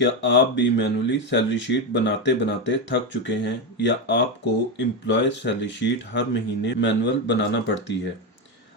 क्या आप भी मैनुअली सैलरी शीट बनाते बनाते थक चुके हैं या आपको एम्प्लॉय सैलरी शीट हर महीने मैनुअल बनाना पड़ती है?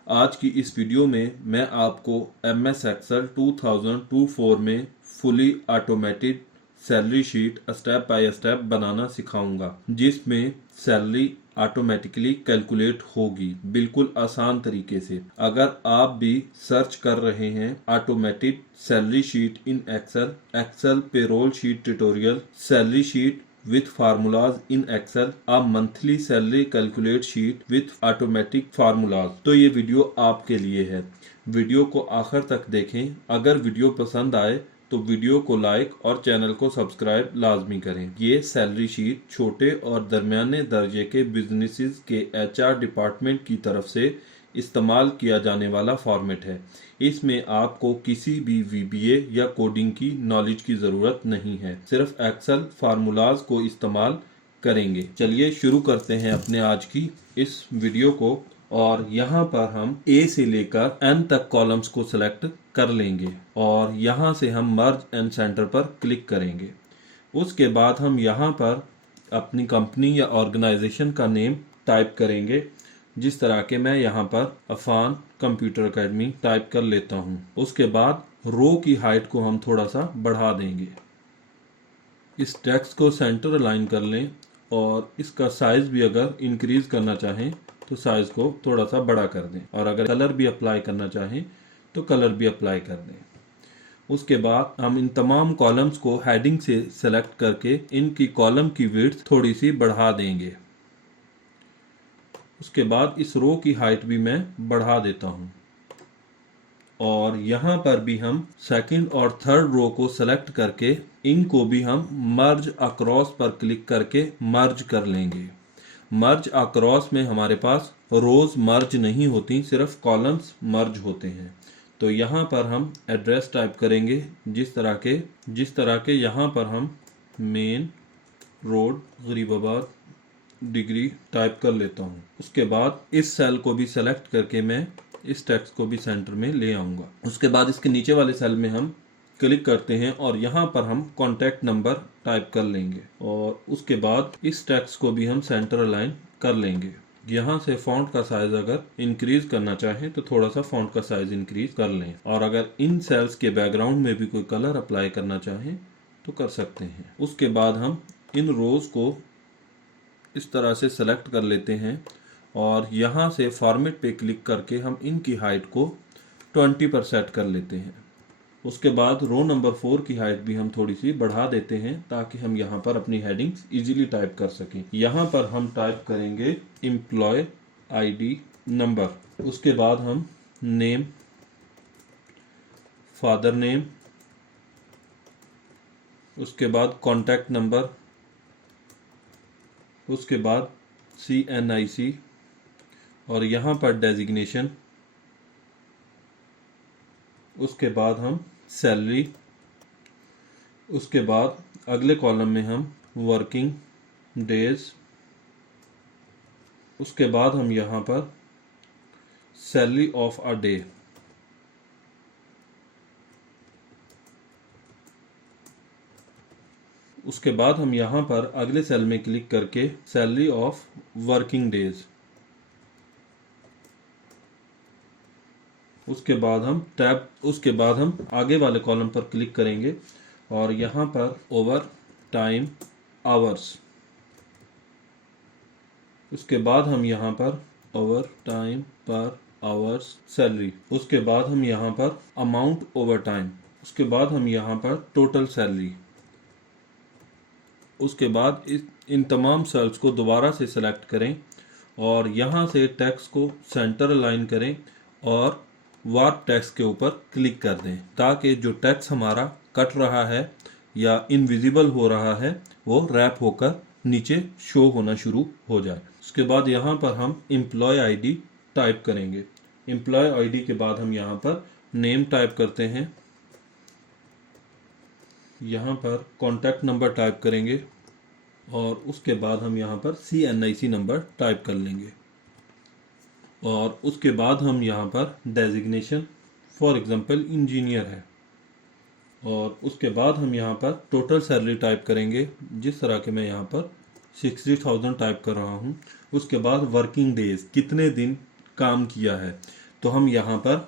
आज की इस वीडियो में मैं आपको MS Excel 2024 में fully automated salary sheet step by step बनाना सिखाऊंगा, जिसमें सैलरी ऑटोमेटिकली कैलकुलेट होगी बिल्कुल आसान तरीके से। अगर आप भी सर्च कर रहे हैं automated salary sheet in Excel payroll sheet tutorial, salary sheet with formulas in Excel, a monthly salary calculate sheet with automatic formulas, तो ये वीडियो आपके लिए है। वीडियो को आखिर तक देखें। अगर वीडियो पसंद आए तो वीडियो को लाइक और चैनल को सब्सक्राइब लाजमी करें। ये सैलरी शीट छोटे और दरमियाने दर्जे के बिजनेसेस के HR डिपार्टमेंट की तरफ से इस्तेमाल किया जाने वाला फॉर्मेट है। इसमें आपको किसी भी VBA या कोडिंग की नॉलेज की ज़रूरत नहीं है, सिर्फ एक्सेल फार्मूलाज को इस्तेमाल करेंगे। चलिए शुरू करते हैं अपने आज की इस वीडियो को। और यहाँ पर हम A से लेकर N तक कॉलम्स को सिलेक्ट कर लेंगे और यहाँ से हम मर्ज एंड सेंटर पर क्लिक करेंगे। उसके बाद हम यहाँ पर अपनी कंपनी या ऑर्गेनाइजेशन का नेम टाइप करेंगे, जिस तरह के मैं यहाँ पर अफान कंप्यूटर एकेडमी टाइप कर लेता हूँ। उसके बाद रो की हाइट को हम थोड़ा सा बढ़ा देंगे। इस टेक्स्ट को सेंटर अलाइन कर लें और इसका साइज भी अगर इंक्रीज करना चाहें तो साइज को थोड़ा सा बड़ा कर दें, और अगर कलर भी अप्लाई करना चाहें तो कलर भी अप्लाई कर दें। उसके बाद हम इन तमाम कॉलम्स को हेडिंग से सेलेक्ट करके इनकी कॉलम की विड्थ थोड़ी सी बढ़ा देंगे। उसके बाद इस रो की हाइट भी मैं बढ़ा देता हूं और यहाँ पर भी हम सेकंड और थर्ड रो को सेलेक्ट करके इनको भी हम मर्ज अक्रॉस पर क्लिक करके मर्ज कर लेंगे। मर्ज अक्रॉस में हमारे पास रोज मर्ज नहीं होती, सिर्फ कॉलम्स मर्ज होते हैं। तो यहाँ पर हम एड्रेस टाइप करेंगे जिस तरह के यहाँ पर हम main road Garibabad degree type कर लेता हूँ। उसके बाद इस सेल को भी सेलेक्ट करके मैं इस टेक्स्ट को भी सेंटर में ले आऊँगा। उसके बाद इसके नीचे वाले सेल में हम क्लिक करते हैं और यहाँ पर हम कॉन्टैक्ट नंबर टाइप कर लेंगे और उसके बाद इस टेक्स्ट को भी हम सेंटर अलाइन कर लेंगे। यहाँ से फॉन्ट का साइज अगर इंक्रीज करना चाहें तो थोड़ा सा फॉन्ट का साइज इंक्रीज कर लें, और अगर इन सेल्स के बैकग्राउंड में भी कोई कलर अप्लाई करना चाहें तो कर सकते हैं। उसके बाद हम इन रोज को इस तरह से सेलेक्ट कर लेते हैं और यहाँ से फॉर्मेट पे क्लिक करके हम इनकी हाइट को 20 पर सेट कर लेते हैं। उसके बाद रो नंबर 4 की हाइट भी हम थोड़ी सी बढ़ा देते हैं ताकि हम यहाँ पर अपनी हेडिंग्स इजीली टाइप कर सकें। यहाँ पर हम टाइप करेंगे एम्प्लॉय ID नंबर। उसके बाद हम नेम, फादर नेम, उसके बाद कॉन्टैक्ट नंबर, उसके बाद CNIC और यहाँ पर डेजिग्नेशन। उसके बाद हम सैलरी। उसके बाद अगले कॉलम में हम वर्किंग डेज। उसके बाद हम यहाँ पर सैलरी ऑफ अ डे। उसके बाद हम यहाँ पर अगले सेल में क्लिक करके सैलरी ऑफ वर्किंग डेज। उसके बाद हम आगे वाले कॉलम पर क्लिक करेंगे और यहाँ पर ओवर टाइम आवर्स। उसके बाद हम यहाँ पर ओवर टाइम पर आवर्स सैलरी। उसके बाद हम यहाँ पर अमाउंट ओवर टाइम। उसके बाद हम यहाँ पर टोटल सैलरी। उसके बाद इन तमाम सेल्स को दोबारा से सेलेक्ट करें और यहाँ से टेक्स्ट को सेंटर अलाइन करें और वार्प टेक्स्ट के ऊपर क्लिक कर दें ताकि जो टेक्स्ट हमारा कट रहा है या इनविजिबल हो रहा है वो रैप होकर नीचे शो होना शुरू हो जाए। उसके बाद यहाँ पर हम एम्प्लॉय ID टाइप करेंगे। एम्प्लॉय ID के बाद हम यहाँ पर नेम टाइप करते हैं। यहाँ पर कॉन्टैक्ट नंबर टाइप करेंगे और उसके बाद हम यहाँ पर CNIC नंबर टाइप कर लेंगे और उसके बाद हम यहाँ पर डेजिग्नेशन, फॉर एग्जांपल इंजीनियर है, और उसके बाद हम यहाँ पर टोटल सैलरी टाइप करेंगे, जिस तरह के मैं यहाँ पर 60,000 टाइप कर रहा हूँ। उसके बाद वर्किंग डेज, कितने दिन काम किया है, तो हम यहाँ पर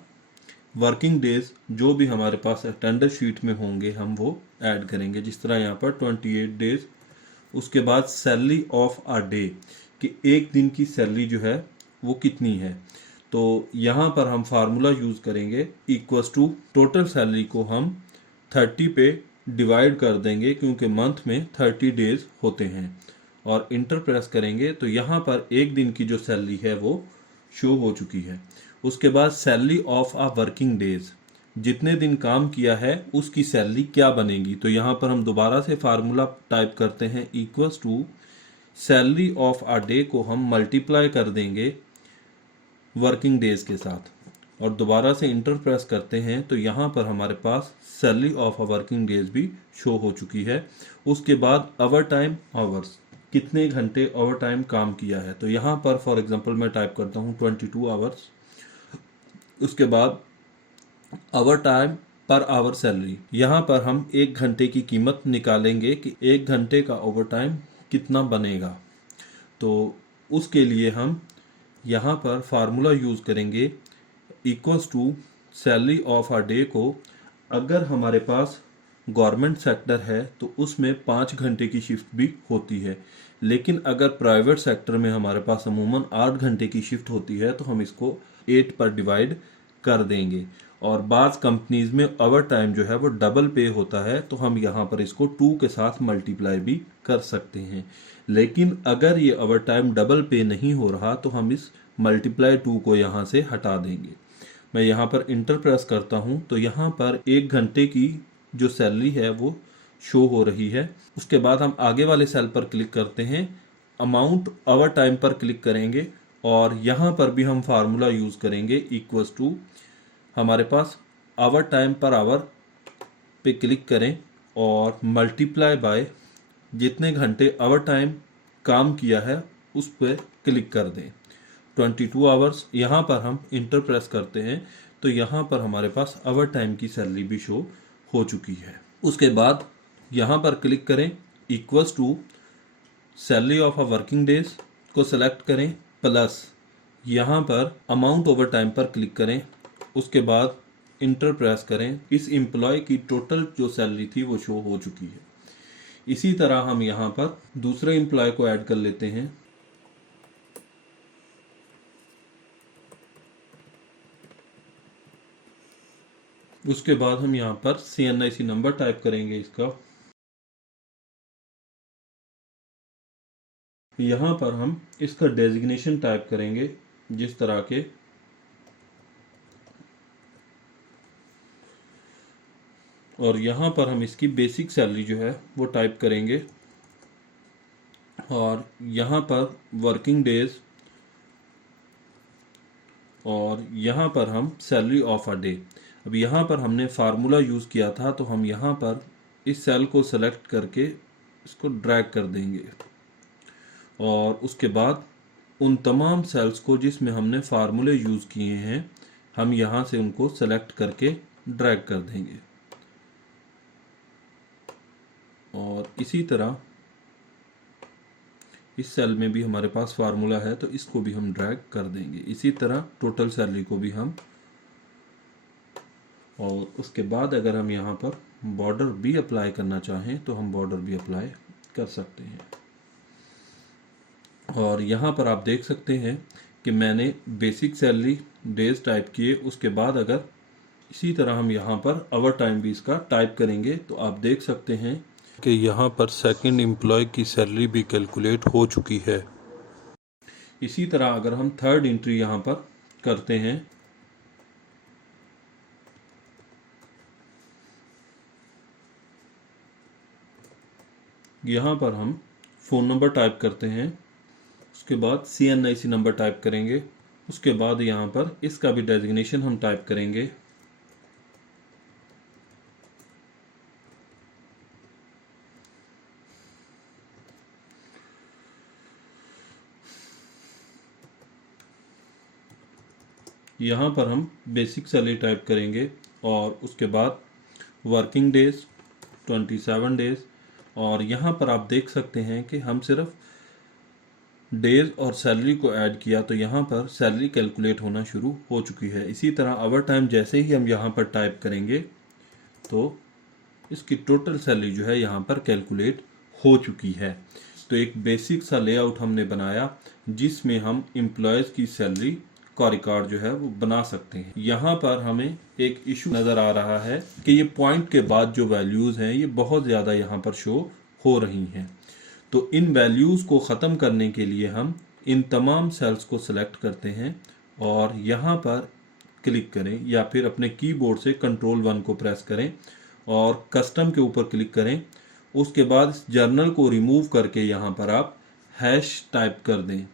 वर्किंग डेज जो भी हमारे पास अटेंडर शीट में होंगे हम वो ऐड करेंगे, जिस तरह यहाँ पर 28 डेज। उसके बाद सैलरी ऑफ अ डे, कि एक दिन की सैलरी जो है वो कितनी है, तो यहाँ पर हम फार्मूला यूज़ करेंगे इक्वस टू टोटल सैलरी को हम 30 पे डिवाइड कर देंगे, क्योंकि मंथ में 30 डेज होते हैं, और इंटर प्रेस करेंगे तो यहाँ पर एक दिन की जो सैलरी है वो शो हो चुकी है। उसके बाद salary of a working days, जितने दिन काम किया है उसकी सैलरी क्या बनेगी, तो यहाँ पर हम दोबारा से फार्मूला टाइप करते हैं equals to salary of a day को हम मल्टीप्लाई कर देंगे वर्किंग डेज के साथ, और दोबारा से इंटर प्रेस करते हैं तो यहाँ पर हमारे पास salary of a working days भी शो हो चुकी है। उसके बाद ओवर टाइम आवर्स, कितने घंटे ओवर टाइम काम किया है, तो यहाँ पर फॉर एग्जांपल मैं टाइप करता हूँ 22 आवर्स। उसके बाद over time per hour salary, यहाँ पर हम एक घंटे की कीमत निकालेंगे कि एक घंटे का ओवर टाइम कितना बनेगा, तो उसके लिए हम यहाँ पर फार्मूला यूज़ करेंगे equals to salary of a day को, अगर हमारे पास गवर्नमेंट सेक्टर है तो उसमें 5 घंटे की शिफ्ट भी होती है, लेकिन अगर प्राइवेट सेक्टर में हमारे पास अमूमन 8 घंटे की शिफ्ट होती है तो हम इसको 8 पर डिवाइड कर देंगे। और बाज़ कंपनीज में ओवर टाइम जो है वो डबल पे होता है, तो हम यहाँ पर इसको 2 के साथ मल्टीप्लाई भी कर सकते हैं। लेकिन अगर ये ओवर टाइम डबल पे नहीं हो रहा तो हम इस मल्टीप्लाई 2 को यहाँ से हटा देंगे। मैं यहाँ पर इंटर प्रेस करता हूँ तो यहाँ पर एक घंटे की जो सैलरी है वो शो हो रही है। उसके बाद हम आगे वाले सेल पर क्लिक करते हैं, अमाउंट ओवर टाइम पर क्लिक करेंगे, और यहाँ पर भी हम फार्मूला यूज़ करेंगे इक्वल्स टू, हमारे पास आवर टाइम पर आवर पे क्लिक करें और मल्टीप्लाई बाय जितने घंटे आवर टाइम काम किया है उस पर क्लिक कर दें, 22 आवर्स। यहाँ पर हम इंटर प्रेस करते हैं तो यहाँ पर हमारे पास आवर टाइम की सैलरी भी शो हो चुकी है। उसके बाद यहाँ पर क्लिक करें equals to salary of a working days को सेलेक्ट करें, प्लस यहाँ पर अमाउंट ओवर टाइम पर क्लिक करें। उसके बाद इंटर प्रेस करें, इस एम्प्लॉय की टोटल जो सैलरी थी वो शो हो चुकी है। इसी तरह हम यहाँ पर दूसरे एम्प्लॉय को ऐड कर लेते हैं। उसके बाद हम यहाँ पर CNIC नंबर टाइप करेंगे इसका। यहाँ पर हम इसका डेजिग्नेशन टाइप करेंगे जिस तरह के, और यहाँ पर हम इसकी बेसिक सैलरी जो है वो टाइप करेंगे, और यहाँ पर वर्किंग डेज, और यहाँ पर हम सैलरी ऑफ अ डे। अब यहाँ पर हमने फार्मूला यूज़ किया था तो हम यहाँ पर इस सेल को सेलेक्ट करके इसको ड्रैग कर देंगे, और उसके बाद उन तमाम सेल्स को जिसमें हमने फार्मूले यूज़ किए हैं हम यहाँ से उनको सेलेक्ट करके ड्रैग कर देंगे, और इसी तरह इस सेल में भी हमारे पास फार्मूला है तो इसको भी हम ड्रैग कर देंगे। इसी तरह टोटल सैलरी को भी हम, और उसके बाद अगर हम यहाँ पर बॉर्डर भी अप्लाई करना चाहें तो हम बॉर्डर भी अप्लाई कर सकते हैं। और यहाँ पर आप देख सकते हैं कि मैंने बेसिक सैलरी डेज टाइप किए। उसके बाद अगर इसी तरह हम यहाँ पर ओवर टाइम भी इसका टाइप करेंगे तो आप देख सकते हैं कि यहाँ पर सेकंड एम्प्लॉय की सैलरी भी कैलकुलेट हो चुकी है। इसी तरह अगर हम थर्ड एंट्री यहाँ पर करते हैं, यहाँ पर हम फ़ोन नंबर टाइप करते हैं, उसके बाद CNIC नंबर टाइप करेंगे, उसके बाद यहाँ पर इसका भी डेजिग्नेशन हम टाइप करेंगे। यहाँ पर हम बेसिक सैलरी टाइप करेंगे, और उसके बाद वर्किंग डेज 27 डेज, और यहाँ पर आप देख सकते हैं कि हम सिर्फ डेज और सैलरी को ऐड किया तो यहाँ पर सैलरी कैलकुलेट होना शुरू हो चुकी है। इसी तरह ओवर टाइम जैसे ही हम यहाँ पर टाइप करेंगे तो इसकी टोटल सैलरी जो है यहाँ पर कैलकुलेट हो चुकी है। तो एक बेसिक सा लेआउट हमने बनाया जिसमें हम एम्प्लॉयज़ की सैलरी का रिकॉर्ड जो है वो बना सकते हैं। यहाँ पर हमें एक इशू नज़र आ रहा है कि ये पॉइंट के बाद जो वैल्यूज़ हैं ये बहुत ज़्यादा यहाँ पर शो हो रही हैं। तो इन वैल्यूज़ को ख़त्म करने के लिए हम इन तमाम सेल्स को सिलेक्ट करते हैं और यहाँ पर क्लिक करें या फिर अपने कीबोर्ड से Ctrl+1 को प्रेस करें और कस्टम के ऊपर क्लिक करें। उसके बाद इस जर्नल को रिमूव करके यहाँ पर आप हैश टाइप कर दें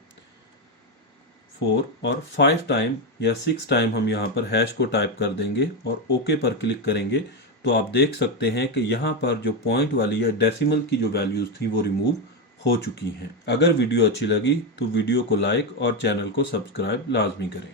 4 और 5 टाइम या 6 टाइम हम यहाँ पर हैश को टाइप कर देंगे और ओके पर क्लिक करेंगे तो आप देख सकते हैं कि यहाँ पर जो पॉइंट वाली या डेसिमल की जो वैल्यूज़ थी वो रिमूव हो चुकी हैं। अगर वीडियो अच्छी लगी तो वीडियो को लाइक और चैनल को सब्सक्राइब लाजमी करें।